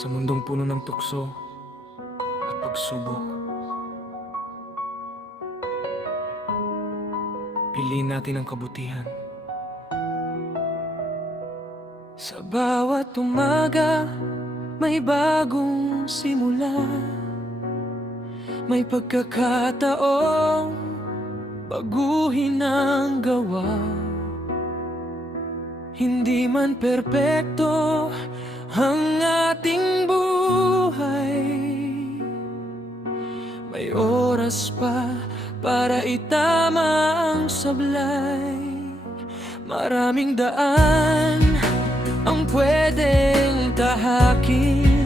Sa mundong puno ng tukso at pagsubok, piliin natin ang kabutihan. Sa bawat umaga, may bagong simula. May pagkakataong baguhin ang gawa. Hindi man perpekto ang ating buhay, may oras pa para itama ang sablay. Maraming daan ang pwedeng tahakin,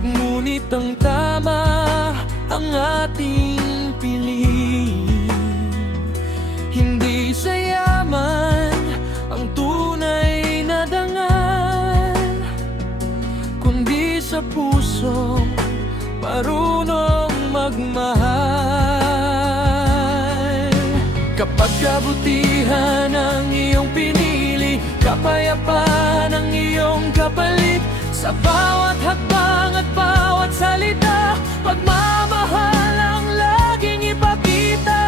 ngunit ang tama ang ating piliin. Hindi sa yaman ang tunay na dangal, kundi sa puso marunong magmahal. Kapag kabutihan ang iyong pinili, kapayapaan ang iyong kapalit. Sa bawat hakbang at bawat salita, pagmamahal ang laging ipakita.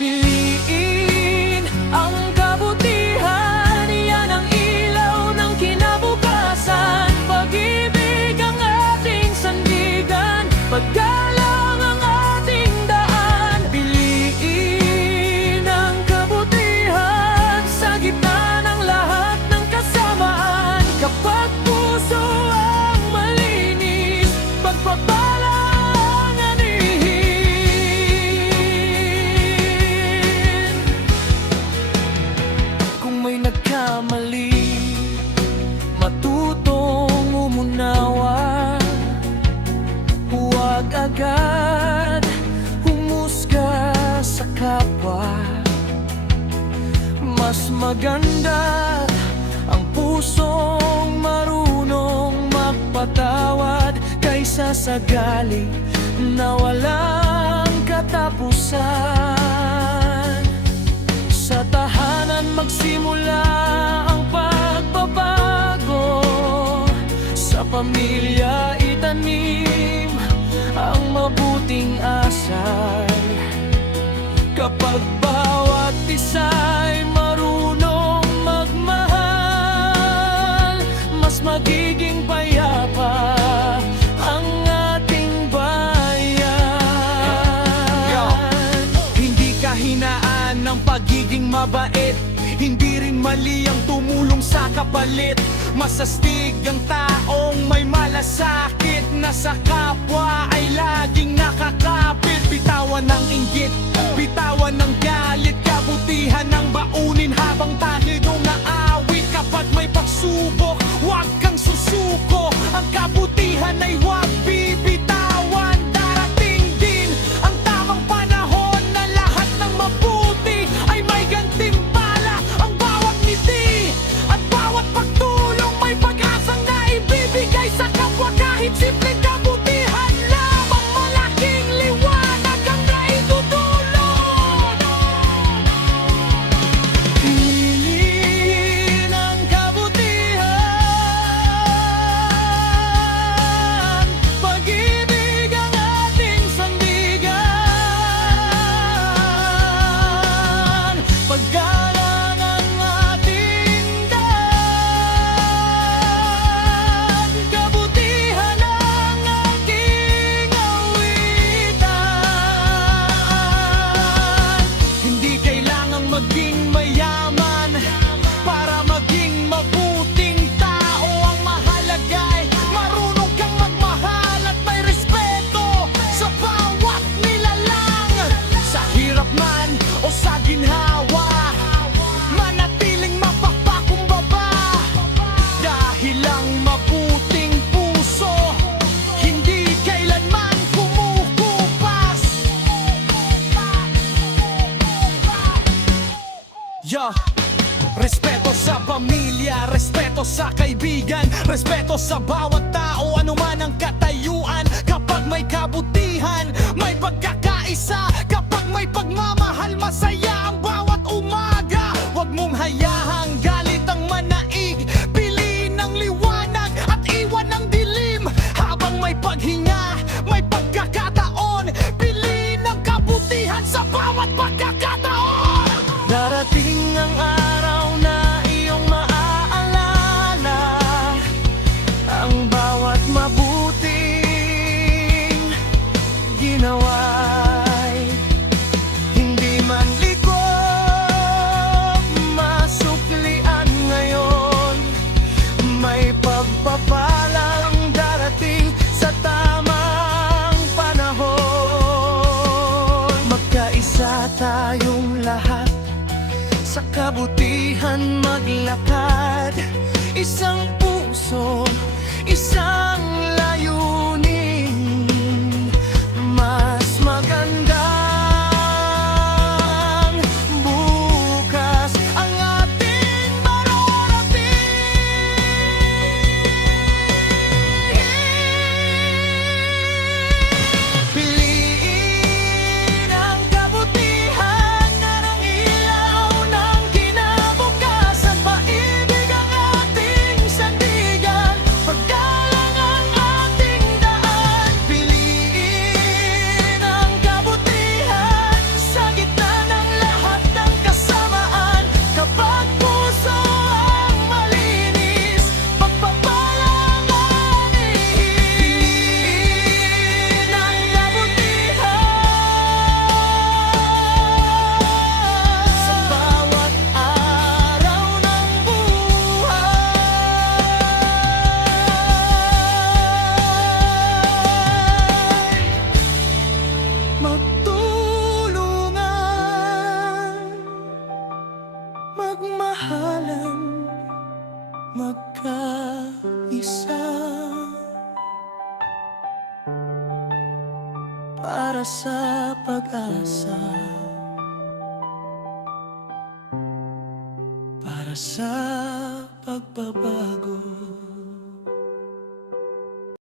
Piliin ang kabutihan, yan ang ilaw ng kinabukasan. Pag-ibig ang ating sandigan, paggalang ang ating daan. Piliin ang kabutihan sa gitna ng lahat ng kasamaan. Kapag puso ang malinis, pagpapala ang anihin. Kung may nagkamali, matutong umunawa. Huwag agad humusga sa kapwa. Mas maganda ang pusong marunong magpatawad, kaysa sa galing na walang katapusan. Sa tahanan magsimula ang pagbabago, sa pamilya itanim ang mabuting asal. Kapag bawat isa'y marunong magmahal, mas magiging payapa ang ating bayan. Hindi kahinaan ng pagiging mabait, hindi rin mali ang tumulong sa kapalit. Masastig ang taong may malasakit, na sa kapwa ay laging nakakapit. Bitawan ng inggit, bitawan ng galit, kabutihan ng baunin habang tayo naawit. Kapag may pagsubok, huwag kang susuko, ang kabutihan ay huwag bibitawan. Darating din ang tamang panahon na lahat ng mabuti ay may gantimpala. Ang bawat ngiti at bawat pagtulong may pag-asang naibibigay sa kapwa. Kahit simpleng kabutihan lamang, malaking liwanag ang naitutulong. Piliin ang kabutihan, pag-ibig ang ating sandigan, paggalang ang ating daan. Kabutihan ang aking awitan. Hindi kailangang maging mayaman para maging mabuting tao. Ang mahalaga ay marunong kang magmahal at may respeto sa bawat nilalang. Sa hirap man o sa ginhawa, manatiling mapagpakumbaba. Dahil ang mabuting puso hindi kailanman kumukupas. Respeto sa pamilya, respeto sa kaibigan, respeto sa bawat tao, anuman ang katayuan. Kapag may kabutihan, may pagkakaisa. Kapag may pagmamahal, masaya ang bawat umaga. Huwag mong hayahang galit ang manaig, Dahan maglakad, isang puso, isang layunin. Mas magandang bukas ang ating mararating. Piliin ang kabutihan na ng ilaw ng kinabukasan. Paibig ang ating sandigan, paggalang ang ating daan. Piliin ang kabutihan sa gitna ng lahat ng kasamaan. Kapag puso ang malinis, pagpapalang ang ihip ng kabutihan sa bawat araw ng buhay. Magtulungan, magmahalan, magkaisa para sa pag-asa, para sa pagbabago.